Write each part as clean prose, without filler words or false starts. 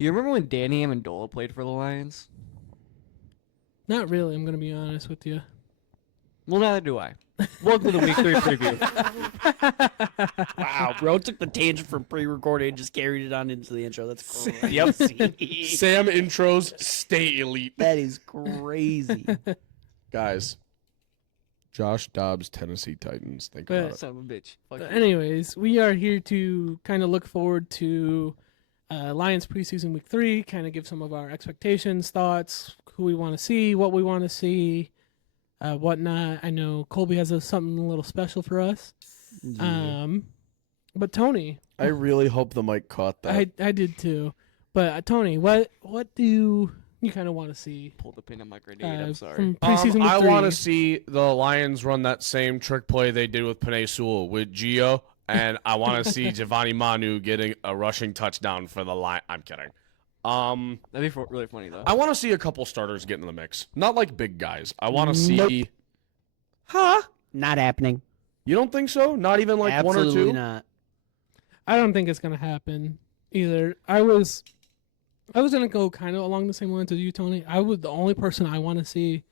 You remember when Danny Amendola played for the Lions? Not really, I'm going to be honest with you. Well, neither do I. Welcome to the Week 3 preview. Wow, bro took the tangent from pre-recorded and just carried it on into the intro. That's crazy. Yep. Sam intros stay elite. That is crazy. Guys, Josh Dobbs, Tennessee Titans. Think about it. Son of a bitch. Fuck you. Anyways, we are here to kind of look forward to Lions preseason week 3, kind of give some of our expectations, thoughts, who we want to see, what we want to see, whatnot. I know Colby has something a little special for us. Yeah. But Tony, I really hope the mic caught that. I did too. But Tony, what do you kind of want to see Pulled the pin on my grenade. I'm sorry. from preseason week I 3? want to see the Lions run that same trick play they did with Penei Sewell with Gio, and I want to see Giovanni Manu getting a rushing touchdown for the Lions. I'm kidding. That'd be really funny, though. I want to see a couple starters get in the mix. Not like big guys. I want to see. Nope. Huh? Not happening. You don't think so? Not even like Absolutely one or two? not. I don't think it's gonna happen either. I was gonna go kind of along the same lines as you, Tony. The only person I want to see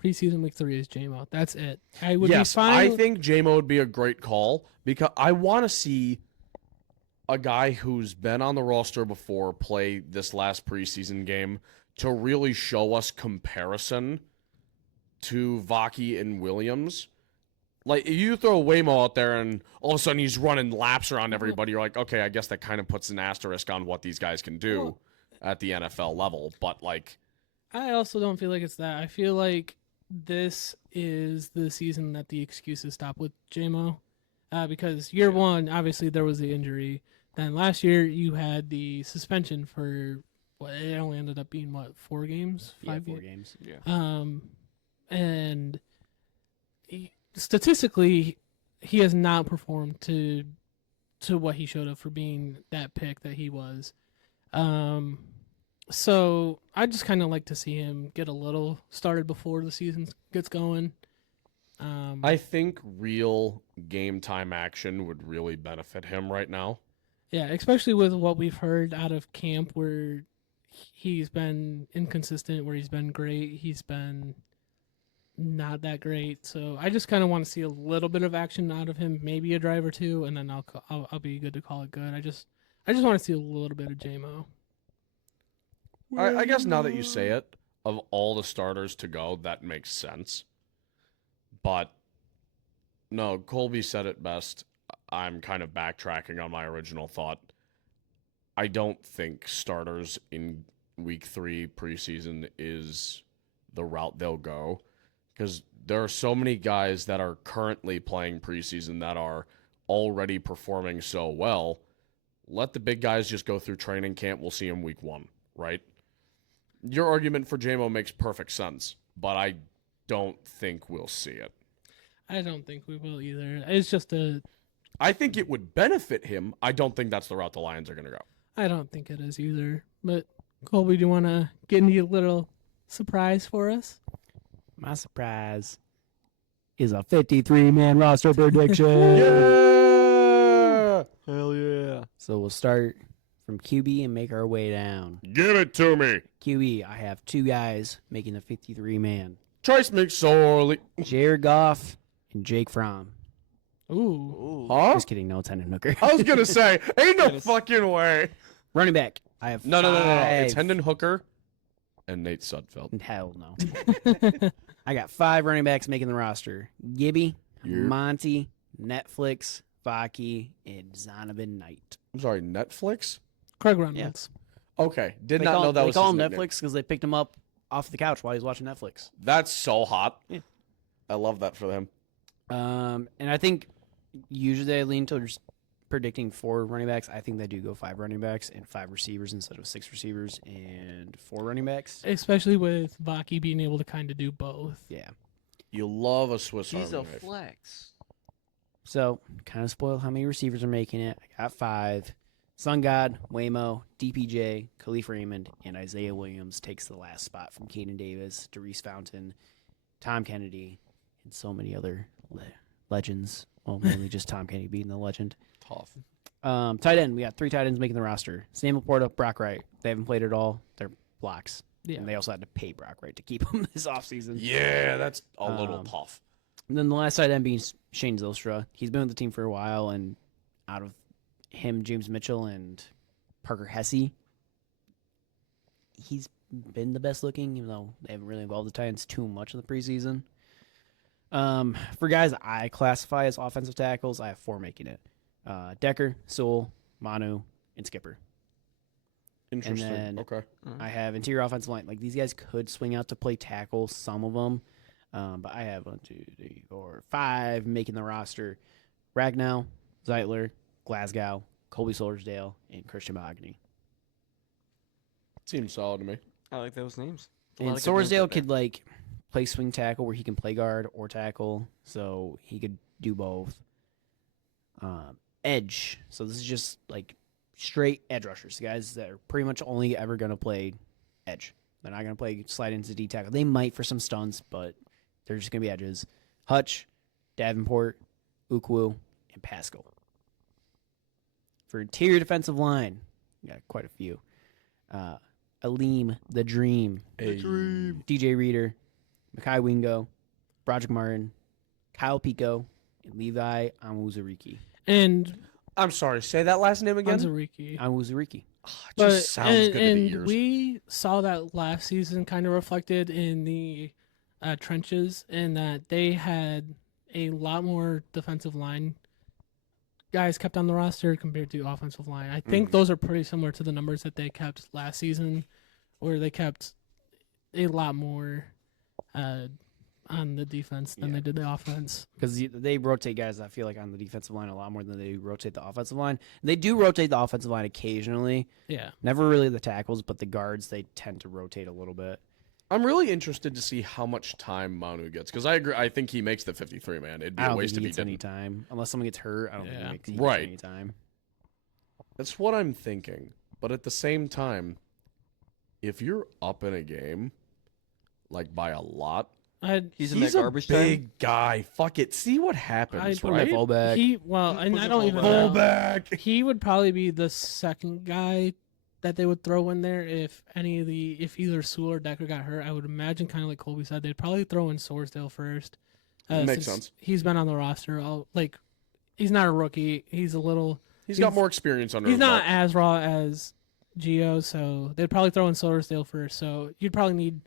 preseason week 3 is J-Mo. That's it. I would Yes, be fine. I think J-Mo would be a great call because I want to see a guy who's been on the roster before play this last preseason game to really show us comparison to Vaki and Williams. Like, if you throw Waymo out there and all of a sudden he's running laps around everybody, you're like, okay, I guess that kind of puts an asterisk on what these guys can do at the NFL level. But, like, I also don't feel like it's that. I feel like this is the season that the excuses stop with J-Mo. Because year one, obviously, there was the injury. Then last year, you had the suspension for, it only ended up being, 4 games? 5 4 games? games. Yeah. And statistically, he has not performed to what he showed up for being that pick that he was. So I just kind of like to see him get a little started before the season gets going. I think real game time action would really benefit him right now. Yeah, especially with what we've heard out of camp where he's been inconsistent, where he's been great, he's been not that great. So I just kind of want to see a little bit of action out of him, maybe a drive or two, and then I'll be good to call it good. I just want to see a little bit of J-Mo. I guess now that you say it, of all the starters to go, that makes sense. But, no, Colby said it best. I'm kind of backtracking on my original thought. I don't think starters in week 3 preseason is the route they'll go. Because there are so many guys that are currently playing preseason that are already performing so well. Let the big guys just go through training camp. We'll see them week 1, right? Your argument for J-Mo makes perfect sense, but I don't think we'll see it. I don't think we will either. It's just I think it would benefit him. I don't think that's the route the Lions are going to go. I don't think it is either. But Colby, do you want to get into a little surprise for us? My surprise is a 53-man roster prediction. Yeah! Hell yeah. So we'll start from QB and make our way down. Give it to me. QB, I have 2 guys making the 53-man. Trace McSorley. Jared Goff and Jake Fromm. Ooh. Huh? Just kidding, no Hendon Hooker. I was going to say, ain't no fucking way. Running back, I have No. It's 5. Hendon Hooker and Nate Sudfeld. Hell no. I got 5 running backs making the roster. Gibby, Yeah. Monty, Netflix, Vaki, and Zonovan Knight. I'm sorry, Netflix? Craig Reynolds. Okay, did They not call, know that they was call his him nickname. Netflix because they picked him up off the couch while he was watching Netflix. That's so hot. Yeah. I love that for them. And I think usually I lean towards predicting 4 running backs. I think they do go 5 running backs and 5 receivers instead of 6 receivers and 4 running backs. Especially with Vaki being able to kind of do both. Yeah. You love a Swiss He's Army a knife. flex. So, kind of spoiled how many receivers are making it. I got 5. Sun God, Waymo, DPJ, Khalif Raymond, and Isaiah Williams takes the last spot from Caden Davis, Darius Fountain, Tom Kennedy, and so many other legends. Well, mainly just Tom Kennedy being the legend. Tough. Tight end. We got 3 tight ends making the roster. Sam Laporta, Brock Wright. They haven't played at all. They're blocks. Yeah. And they also had to pay Brock Wright to keep him this offseason. Yeah, that's a little tough. And then the last tight end being Shane Zylstra. He's been with the team for a while, and out of him, James Mitchell, and Parker Hesse, he's been the best looking, even though they haven't really involved the Titans too much in the preseason. For guys I classify as offensive tackles, I have 4 making it. Decker, Sewell, Manu, and Skipper. Interesting. And then Okay. I have interior offensive line. Like, these guys could swing out to play tackle, some of them. But I have 1, 2, 3, 4, 5 making the roster. Ragnow, Zeitler, Glasgow, Colby Sorsdale, and Christian Mahogany. Seems solid to me. I like those names. A And lot of good names Sorsdale out there. could, like, play swing tackle where he can play guard or tackle, so he could do both. Edge. So this is just, like, straight edge rushers, guys that are pretty much only ever going to play edge. They're not going to play slide into D tackle. They might for some stunts, but they're just going to be edges. Hutch, Davenport, Ukwu, and Pascal. For interior defensive line, we got quite a few. Aleem, the Dream, DJ Reader, Makai Wingo, Broderick Martin, Kyle Pico, and Levi Amuzuriki. And I'm sorry. Say that last name again. Anzariki. Amuzuriki. It just sounds good to the and ears. we saw that last season kind of reflected in the trenches, in that they had a lot more defensive line guys kept on the roster compared to offensive line. I think those are pretty similar to the numbers that they kept last season, where they kept a lot more on the defense than they did the offense. Because they rotate guys, I feel like, on the defensive line a lot more than they rotate the offensive line. They do rotate the offensive line occasionally. Yeah. Never really the tackles, but the guards, they tend to rotate a little bit. I'm really interested to see how much time Manu gets, because I agree. I think he makes the 53 man. It'd be I a don't waste think if he he gets any didn't. time. Unless someone gets hurt, I don't think Yeah. he gets Right. any time. That's what I'm thinking. But at the same time, if you're up in a game, like by a lot, He's in he's that a garbage big guy. Fuck it. See what happens, I'd Put him at right? fullback. And I don't even know. Fullback. He would probably be the second guy that they would throw in there if either Sewell or Decker got hurt. I would imagine, kind of like Colby said, they'd probably throw in Sorsdale first. Makes since sense. He's been on the roster. He's not a rookie. He's Got more experience under He's his not belt. as raw as Gio, so they'd probably throw in Sorsdale first. So you'd probably need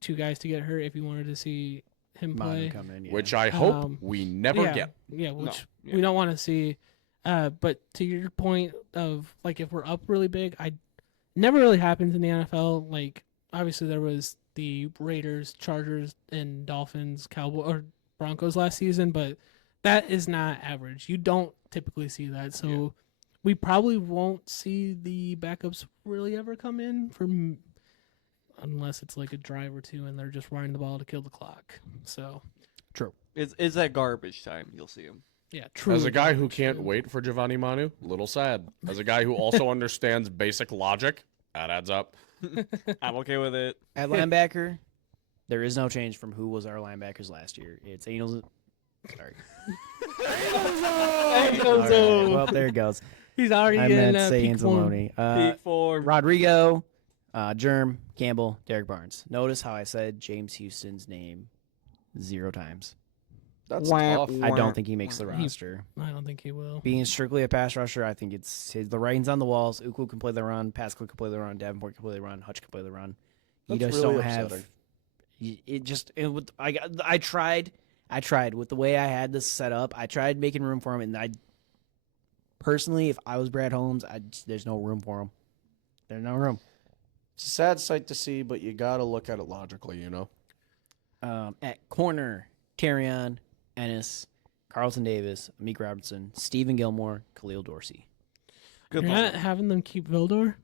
2 guys to get hurt if you wanted to see him Manu play. come in, yeah. Which I hope Um, we never yeah, get. Yeah, which yeah. we don't want to see. But to your point of, like, if we're up really big, never really happens in the NFL. Like, obviously there was the Raiders, Chargers, and Dolphins, Broncos last season, but that is not average. You don't typically see that. So we probably won't see the backups really ever come in unless it's like a drive or 2 and they're just running the ball to kill the clock. So True. It's that garbage time. You'll see him. yeah, true. As a guy who can't wait for Giovanni Manu, little sad. As a guy who also understands basic logic, that adds up. I'm okay with it. At linebacker, there is no change from who was our linebackers last year. It's Angels. Sorry. All right, well, there it goes. He's already I in meant say peak form. Anzalone. Peak form. Rodrigo, Germ, Campbell, Derek Barnes. Notice how I said James Houston's name 0 times. That's Wah, tough. wah. I don't think he makes the He- roster. I don't think he will. Being strictly a pass rusher, I think the writing's on the walls. Ukwu can play the run, Pascal can play the run, Davenport can play the run, Hutch can play the run. You That's just really don't have. upsetting. I tried with the way I had this set up. I tried making room for him, and I personally, if I was Brad Holmes, there's no room for him. There's no room. It's a sad sight to see, but you got to look at it logically, you know? At corner, Terrion, Ennis, Carlton Davis, Meek Robertson, Stephen Gilmore, Khalil Dorsey. Good You're line. not having them keep Vildor?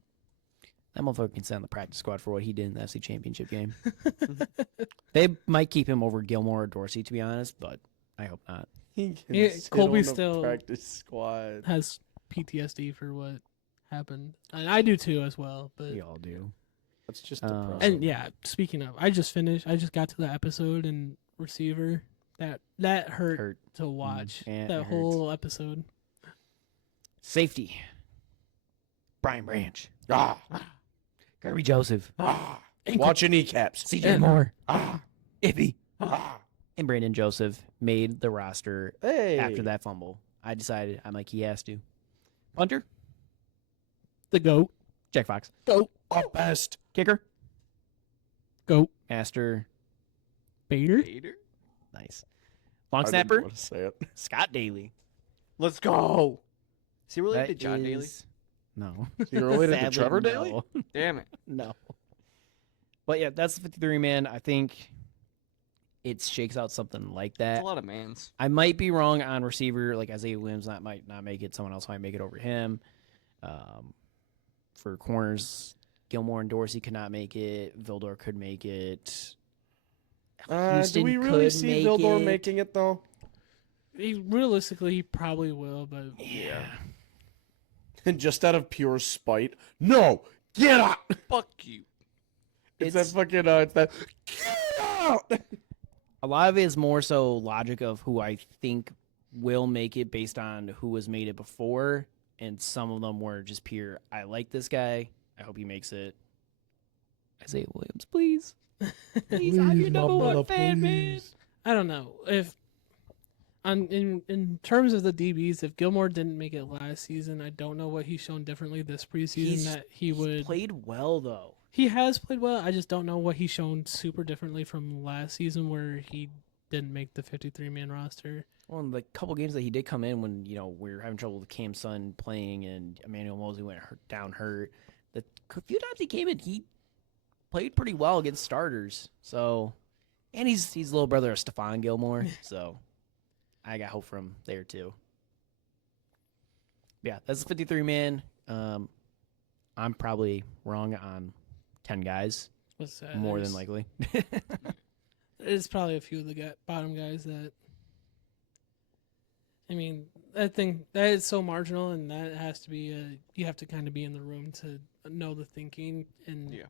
That motherfucker can sit on the practice squad for what he did in the FC Championship game. They might keep him over Gilmore or Dorsey, to be honest, but I hope not. Yeah, Colby still practice squad. has PTSD for what happened. And I do too as well. But We all do. That's just Um, depressing. and yeah, speaking of, I just got to that episode in Receiver. That hurt Hurt. to watch. Yeah, it that hurts. whole episode. Safety. Brian Branch. Ah, Kirby Joseph. ah. Watch your kneecaps. CJ Moore. Ah, Iffy. ah. And Brandon Joseph made the roster Hey. after that fumble. I decided, I'm like, he has to. Punter. The GOAT. Jack Fox. GOAT. Up best. Kicker. GOAT. Master. Bader. Nice. Long I didn't snapper. want to say it. Scott Daly. Let's go. Is he related That to John Daly? is- No. You're related to Sadly, Trevor Daly? no. Damn it. No. But yeah, that's the 53 man. I think it shakes out something like That's that. a lot of mans. I might be wrong on receiver, like Isaiah Williams might not make it. Someone else might make it over him. For corners, Gilmore and Dorsey could not make it. Vildor could make it. Do Houston we really could see make Vildor it. making it, though? Realistically, he probably will, but Yeah. And just out of pure spite, no, get out! Fuck you. It's that fucking, it's that, get out! A lot of it is more so logic of who I think will make it based on who has made it before, and some of them were just pure, I like this guy, I hope he makes it. Isaiah Williams, please. Please, I'm your number one fan, man. I don't know if in terms of the DBs, if Gilmore didn't make it last season, I don't know what he's shown differently this preseason that he would. Played well, though. He has played well. I just don't know what he's shown super differently from last season where he didn't make the 53-man roster. Well, in the couple games that he did come in when, we were having trouble with Cam Sun playing and Emmanuel Mosley went down hurt, the few times he came in, he played pretty well against starters. So, and he's the little brother of Stephon Gilmore, so I got hope from there too. Yeah, that's the 53-man. I'm probably wrong on 10 guys, more than likely. There's probably a few of the bottom guys that. I mean, that is so marginal, and that has to be you have to kind of be in the room to know the thinking and Yeah.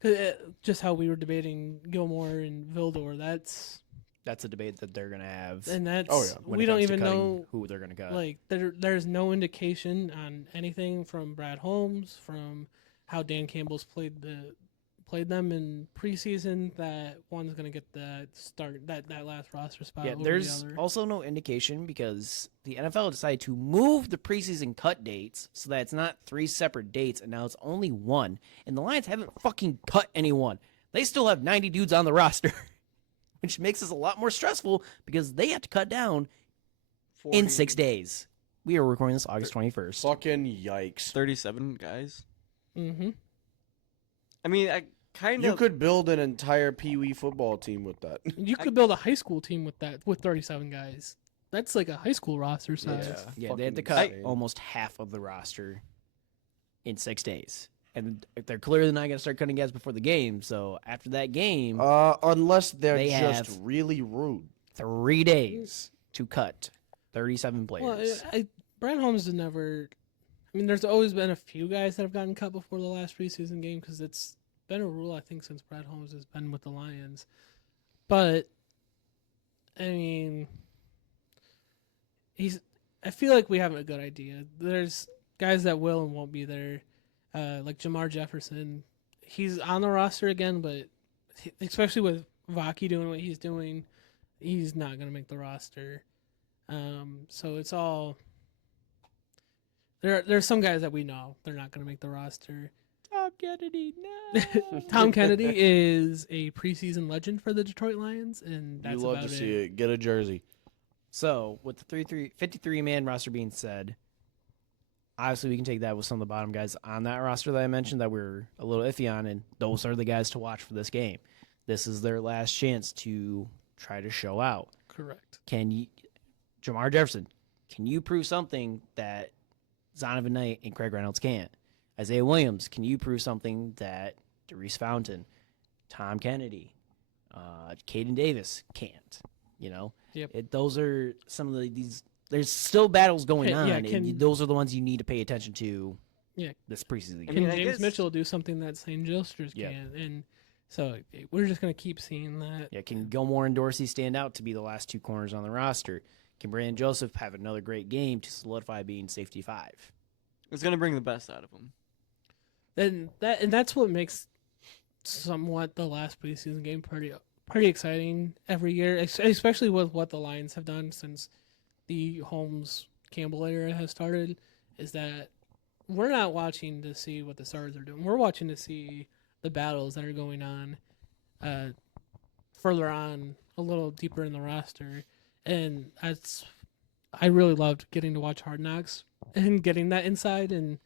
'cause, just how we were debating Gilmore and Vildor. That's a debate that they're gonna have. And that's Oh, yeah. when we it don't comes to even cutting know who they're gonna cut. like there's no indication on anything from Brad Holmes, from how Dan Campbell's played them in preseason that one's gonna get that start that last roster spot. Yeah, over there's the other. also no indication because the NFL decided to move the preseason cut dates so that it's not 3 separate dates and now it's only 1. And the Lions haven't fucking cut anyone. They still have 90 dudes on the roster, which makes this a lot more stressful because they have to cut down in 6 days. We are recording this August 21st. Fucking yikes. 37 guys. Mm-hmm. I mean, I kind You of. could build an entire Pee Wee football team with that. You could build a high school team with 37 guys. That's like a high school roster size. Yeah, they had to Fucking cut insane. almost half of the roster in 6 days. And they're clearly not going to start cutting guys before the game. So after that game, Unless they're They just have- really rude. 3 days to cut 37 players. Well, Brad Holmes has never. I mean, there's always been a few guys that have gotten cut before the last preseason game because it's been a rule, I think, since Brad Holmes has been with the Lions. But, I mean, I feel like we have a good idea. There's guys that will and won't be there, like Jamar Jefferson. He's on the roster again, but especially with Vaki doing what he's doing, he's not going to make the roster. So it's all. There's some guys that we know they're not going to make the roster. Tom Kennedy, no. Tom Kennedy is a preseason legend for the Detroit Lions, and that's You love about to see it. Get a jersey. So with the 53-man roster being said, obviously we can take that with some of the bottom guys on that roster that I mentioned that we're a little iffy on, and those are the guys to watch for this game. This is their last chance to try to show out. Correct. Jamar Jefferson, can you prove something that Zonovan Knight and Craig Reynolds can't? Isaiah Williams, can you prove something that Darius Fountain, Tom Kennedy, Caden Davis can't? Yep. Those are some of these. There's still battles going on, Yeah, and those are the ones you need to pay attention to. Yeah. This preseason game. I Can mean, I James guess- Mitchell do something that St. Gilsters Yeah. can? And so we're just going to keep seeing that. Yeah, can Gilmore and Dorsey stand out to be the last 2 corners on the roster? Can Brandon Joseph have another great game to solidify being safety 5? It's gonna bring the best out of him. And that's what makes somewhat the last preseason game pretty exciting every year, especially with what the Lions have done since the Holmes Campbell era has started. Is that we're not watching to see what the stars are doing. We're watching to see the battles that are going on further on, a little deeper in the roster. And I really loved getting to watch Hard Knocks and getting that inside and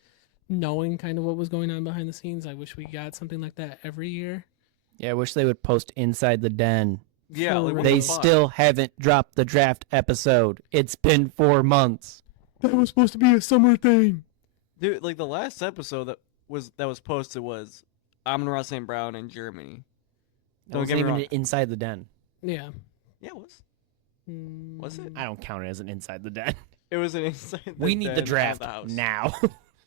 knowing kind of what was going on behind the scenes. I wish we got something like that every year. Yeah, I wish they would post Inside the Den. Yeah, For like, what They the fuck? still haven't dropped the draft episode. It's been 4 months. That was supposed to be a summer thing. Dude, like the last episode that was posted was Amon-Ra St. Brown in Germany. That Don't wasn't get me even wrong. an Inside the Den. Yeah. Yeah, it was. Was it? I don't count it as an Inside the Den. It was an inside. We need the den draft of the house. now.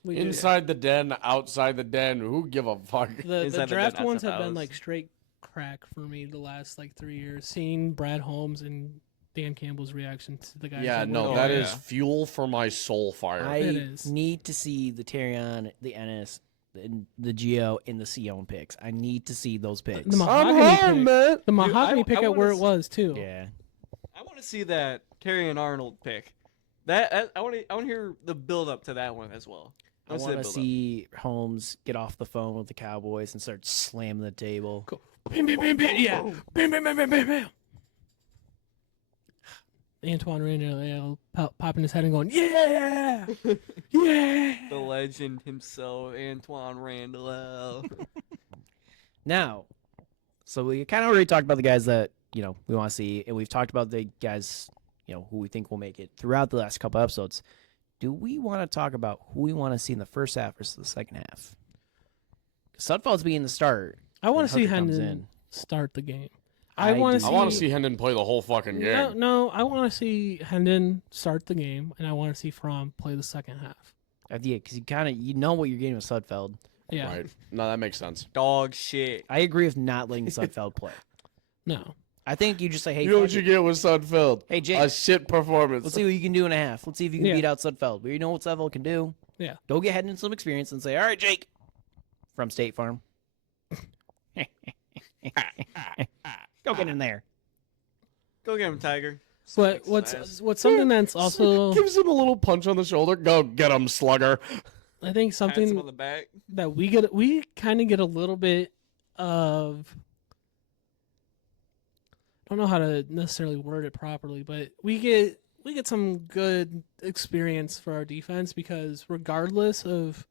We do. Inside the den, outside the den. Who give a fuck? The Inside the draft den, ones outside have the been house. like straight crack for me the last like 3 years. Seeing Brad Holmes and Dan Campbell's reaction to the guys. Yeah, that no, were that there. is fuel for my soul fire. I It is. need to see the Terrion, the Ennis, the Geo, and the Sion picks. I need to see those picks. The mahogany pick. man. The mahogany I pick at wanna where it s- was too. Yeah. I want to see that Terry and Arnold pick. That I want to hear the build up to that one as well. I want to see Holmes get off the phone with the Cowboys and start slamming the table. Bam, bam, bam, bam. Yeah. Bam, bam, bam, bam, bam, bam. Antoine Randall popping his head and going, yeah, yeah. the legend himself, Antoine Randall. Now, so we kind of already talked about the guys that, we want to see, and we've talked about the guys, who we think will make it throughout the last couple episodes. Do we want to talk about who we want to see in the first half versus the second half? Sudfeld's being the starter. I want to see Hooker comes Hendon in. start the game. I I want do. to I see. want to see Hendon play the whole fucking game. No, I want to see Hendon start the game, and I want to see Fromm play the second half. Yeah, because you know what you're getting with Sudfeld. Yeah. Right. No, that makes sense. Dog shit. I agree with not letting Sudfeld play. No. I think you just say, hey, You know what fuck you it. get with Sudfeld? Hey, Jake, A shit performance. let's see what you can do in a half. Let's see if you can Yeah. beat out Sudfeld. We know what Sudfeld can do. Yeah. Go get Hendon some experience and say, all right, Jake, from State Farm. Go get in there. Go get him, Tiger. But Smack his ass. what's something that's also Gives him a little punch on the shoulder. Go get him, slugger. I think Pats him something on the back. that we kind of get a little bit of, I don't know how to necessarily word it properly, but we get some good experience for our defense because regardless of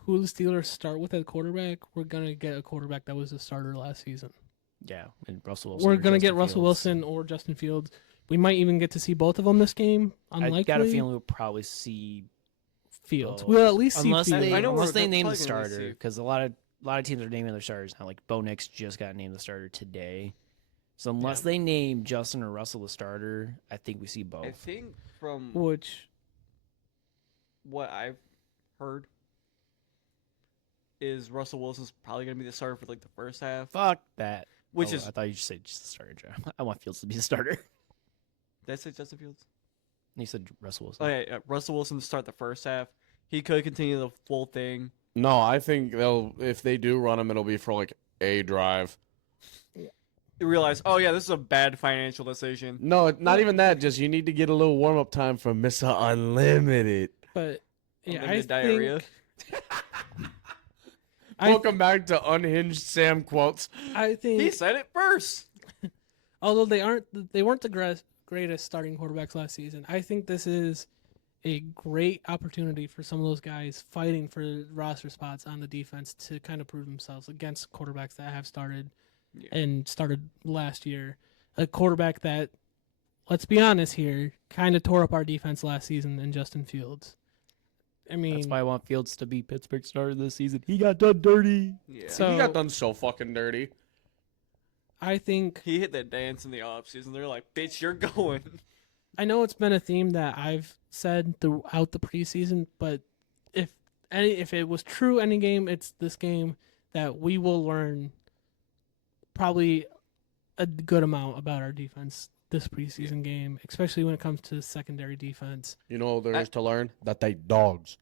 who the Steelers start with at quarterback, we're gonna get a quarterback that was a starter last season. Yeah, and Russell Wilson. We're or gonna get Justin Russell Fields. Wilson or Justin Fields. We might even get to see both of them this game. Unlikely. I got a feeling we'll probably see Fields. both. We'll at least see unless Fields. they I know unless we're they name the probably gonna starter see- because a lot of teams are naming their starters now. Like Bo Nix just got named the starter today, so unless they name Justin or Russell the starter, I think we see both. I think from Which what I've heard is Russell Wilson's probably gonna be the starter for like the first half, Fuck that. which Oh, is I thought you just said just the starter. Joe. I want Fields to be the starter. did I say Justin Fields? You said Russell Wilson. Okay, Russell Wilson to start the first half. He could continue the full thing. No, I think if they do run him, it'll be for like a drive. You realize, oh yeah, this is a bad financial decision. No, not even that. Just you need to get a little warm up time from Mr. Unlimited. But yeah, I Unlimited diarrhea. think I, Welcome back to Unhinged Sam quotes. I He think said it first. although they weren't the greatest starting quarterbacks last season, I think this is a great opportunity for some of those guys fighting for roster spots on the defense to kind of prove themselves against quarterbacks that have started and started last year. A quarterback that, let's be honest here, kind of tore up our defense last season in Justin Fields. I mean, That's why I want Fields to be Pittsburgh's starter this season. He got done dirty. Yeah. So- He got done so fucking dirty. I think He hit that dance in the offseason. They're like, bitch, you're going. I know it's been a theme that I've said throughout the preseason, but if it was true any game, it's this game that we will learn probably a good amount about our defense this preseason game, especially when it comes to secondary defense. You know there is to learn that they dogs.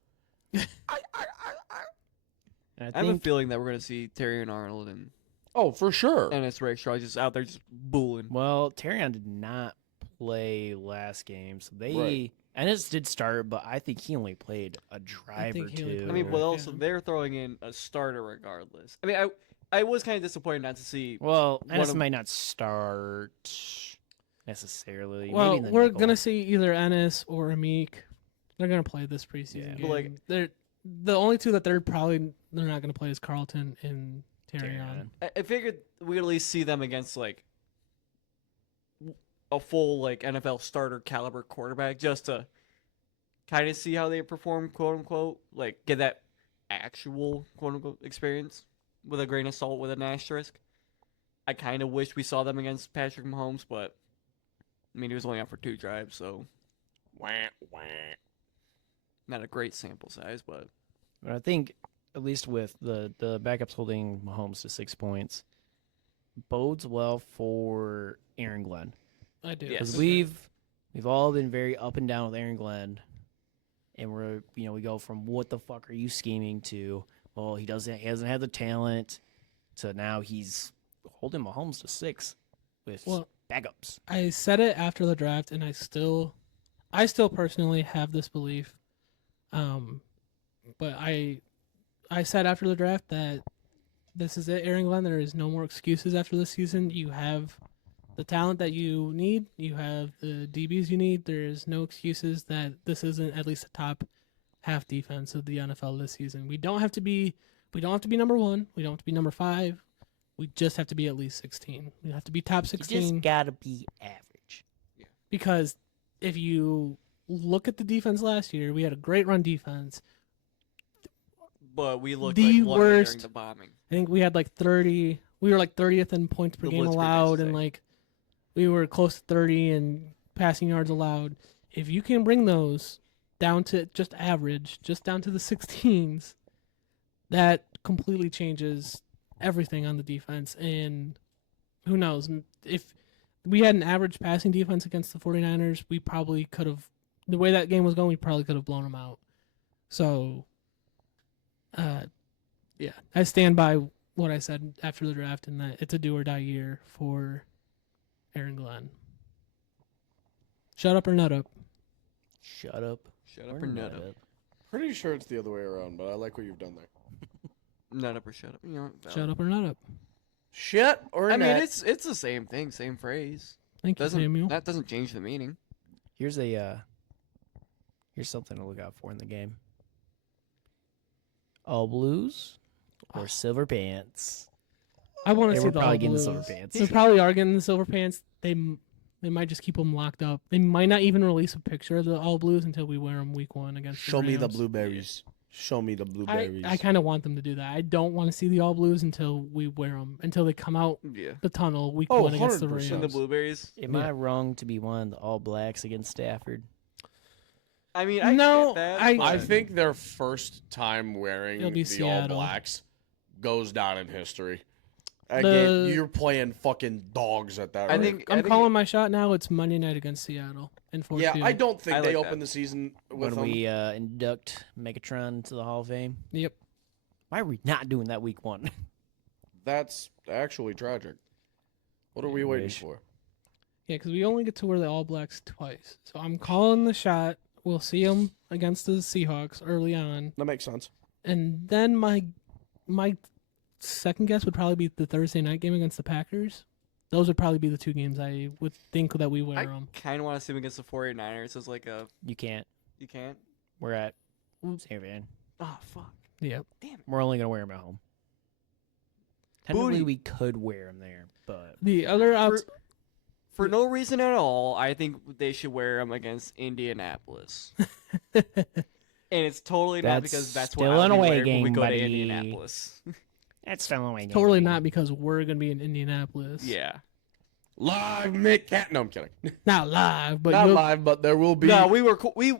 And I have a feeling that we're gonna see Terry and Arnold and Oh, for sure. Ennis Rakestraw just out there just booing. well, Terrion did not play last game, so they Right. Ennis did start, but I think he only played a drive or think he only two. I mean, but Yeah. also they're throwing in a starter regardless. I mean, I was kind of disappointed not to see. well, one Ennis of- might not start necessarily. Well, Maybe in the we're nickel. gonna see either Ennis or Amik. They're gonna play this preseason Yeah. game. Like- they're the only two that they're not gonna play is Carlton and Terrion. I figured we'd at least see them against like a full like NFL starter caliber quarterback just to kind of see how they perform, quote unquote, like get that actual quote unquote experience with a grain of salt with an asterisk. I kind of wish we saw them against Patrick Mahomes, but I mean he was only out for 2 drives, so Wah, wah. not a great sample size, but But I think at least with the backups holding Mahomes to 6 points bodes well for Aaron Glenn. I do. Yes. Because Okay. we've all been very up and down with Aaron Glenn, and we go from what the fuck are you scheming to, well, he hasn't had the talent, to now he's holding Mahomes to 6 with Well, backups. I said it after the draft, and I still personally have this belief. But I said after the draft that this is it, Aaron Glenn. There is no more excuses after this season. You have the talent that you need. You have the DBs you need. There is no excuses that this isn't at least the top half defense of the NFL this season. We don't have to be number 1. We don't have to be number 5. We just have to be at least 16. We have to be top You 16. just gotta be average. Because if you look at the defense last year, we had a great run defense. we looked The like one during worst- the bombing. I think we had like 30. We were like 30th in points per The game blitzkrieg, I allowed, should and say. like we were close to 30 in passing yards allowed. If you can bring those down to just average, just down to the 16s, that completely changes everything on the defense. And who knows, if we had an average passing defense against the 49ers, we probably could have, the way that game was going, we probably could have blown them out. So, yeah, I stand by what I said after the draft, and that it's a do or die year for Aaron Glenn. Shut up or nut up. Shut up. Shut up or nut up. Pretty sure it's the other way around, but I like what you've done there. Nut up or shut up. You know, Shut up or nut up. Shit or I mean, nut. it's the same thing, same phrase. Thank you, Samuel. That doesn't change the meaning. Here's something to look out for in the game. All blues or silver pants. I want They to see were the probably all getting the blues. silver pants. They probably are getting the silver pants. They might just keep them locked up. They might not even release a picture of the all blues until we wear them week 1 against. Show me the Rams. blueberries. Show me the blueberries. I kind of want them to do that. I don't want to see the all blues until we wear them, until they come out Yeah. the tunnel week Oh, 1 against the 100%. Rams. And the blueberries. Am Yeah. I wrong to be one of the All Blacks against Stafford? I mean, I No, get that. I- but- I think their first time wearing It'll be the All Seattle. Blacks goes down in history. The- Again, you're playing fucking dogs at that I rate. think- I'm calling my shot now. It's Monday night against Seattle in Fort Yeah, Field. I don't think I they like open that. the season with When them. we induct Megatron to the Hall of Fame? Yep. Why are we not doing that week 1? That's actually tragic. What are we I waiting wish. for? Yeah, because we only get to wear the All Blacks twice. So I'm calling the shot. We'll see them against the Seahawks early on, That makes sense. and then my second guess would probably be the Thursday night game against the Packers. Those would probably be the 2 games I would think that we wear I them. kind of want to see him against the 49ers as like a. You can't. You can't? We're at San Fran. Oh, fuck. Yep. Damn it. We're only going to wear them at home. Technically, Booty. we could wear them there, but The other out. For no reason at all, I think they should wear them against Indianapolis. And it's totally not That's because that's still what an I'll be away wearing when we game, go to buddy. Indianapolis. that's still away. Totally not because we're gonna be in Indianapolis. Yeah. Live Mittcast. No, I'm kidding. Not live, but Not you'll, live, but there will be. No, we were we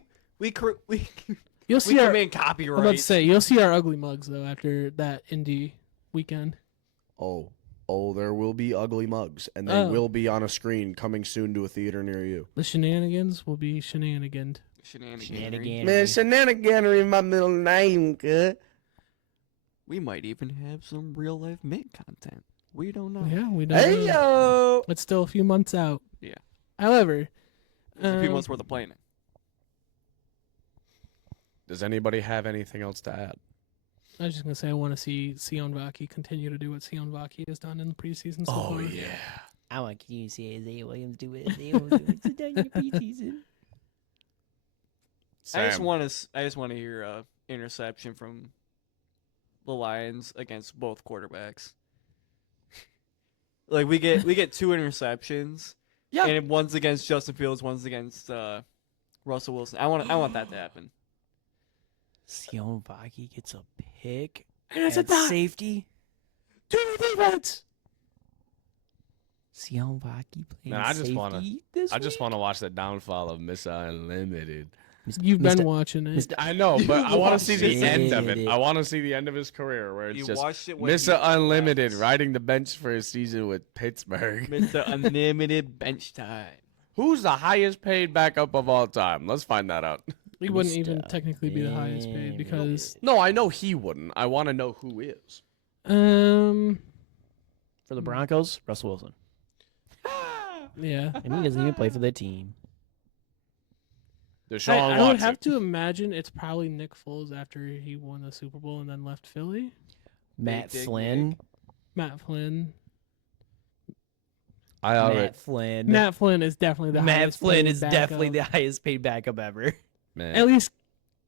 you'll see our. come in I'm about copyright. to say you'll see our ugly mugs though after that Indy weekend. Oh, Oh, there will be ugly mugs, and they Oh. will be on a screen coming soon to a theater near you. The shenanigans will be shenaniganed. Shenaniganery. Man, shenaniganery my middle name, good. We might even have some real life Mint content. We don't know. Yeah, we don't Hey know. yo! It's still a few months out. Yeah. However, It's a few months worth of playing it. Does anybody have anything else to add? I was just gonna say I want to see Sion Vaki continue to do what Sion Vaki has done in the preseason so far. I want you to see Isaiah Williams do it. Isaiah Williams done in the preseason. I just Sam, want to hear a interception from the Lions against both quarterbacks. Like we get 2 interceptions. Yeah. And one's against Justin Fields, one's against Russell Wilson. I want that to happen. Sion Vaki gets a pick And it's a at dot. safety. Do the defense. Sion Vaki playing Man, I just safety wanna- this I just week? want to watch the downfall of Mr. Unlimited. You've been Mr. watching it. Mr. I know, but I want to see the watched end of it. it. I want to see the end of his career where it's You just watched it when Mr. he Unlimited left. riding the bench for a season with Pittsburgh. Mr. Unlimited bench time. Who's the highest paid backup of all time? Let's find that out. He wouldn't even Mr. technically be the highest paid because No, I know he wouldn't. I want to know who is. um For the Broncos, Russell Wilson. yeah. And he doesn't even play for the team. Deshaun I Watson. would have to imagine it's probably Nick Foles after he won the Super Bowl and then left Philly. Matt Big Flynn. Matt Flynn. I already, Matt Flynn. Matt Flynn is definitely the Matt highest Flynn paid is definitely the backup. highest paid backup ever. man. At least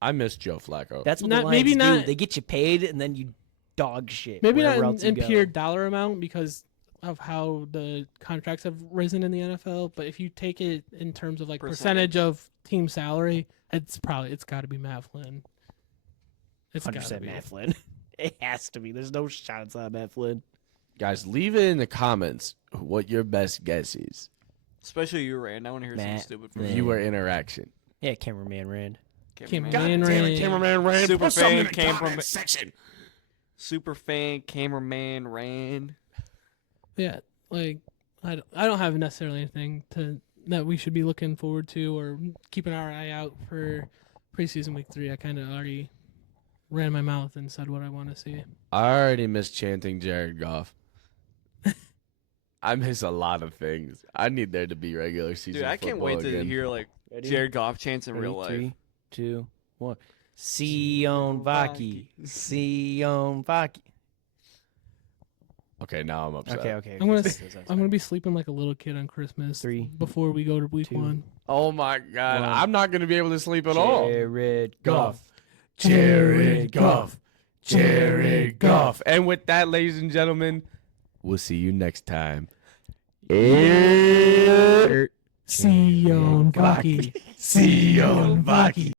I miss Joe Flacco. That's what Not- the Lions maybe do. not- They get you paid and then you dog shit. maybe not wherever in, else you in go. pure dollar amount because of how the contracts have risen in the NFL, but if you take it in terms of like percentage of team salary, it's got to be Matt Flynn. It's got to 100% be. Matt Flynn. It has to be. There's no shots on Matt Flynn. Guys, leave it in the comments what your best guess is. Especially you, Rand. I want to hear something Matt stupid from Flynn. you. Viewer interaction. Yeah, cameraman Rand. Cameraman God damn it, Rand. cameraman Rand. Super Put something in fan the came comment from- section. Super fan, cameraman, Rand. Yeah, like I don't have necessarily anything that we should be looking forward to or keeping our eye out for preseason week 3. I kind of already ran my mouth and said what I want to see. I already miss chanting Jared Goff. I miss a lot of things. I need there to be regular season Dude, I can't wait to again. hear like Ready? Jared Goff chants in real life. 3, 2, 1. Sion Vaki. Sion Vaki. Okay, now I'm upset. Okay. I'm gonna be sleeping like a little kid on Christmas 3, before we go to week 2, 1. Oh my God, One. I'm not gonna be able to sleep at all. Jared Goff. Jared Goff. Jared Goff. And with that, ladies and gentlemen, we'll see you next time. Sion Vaki. Sion Vaki.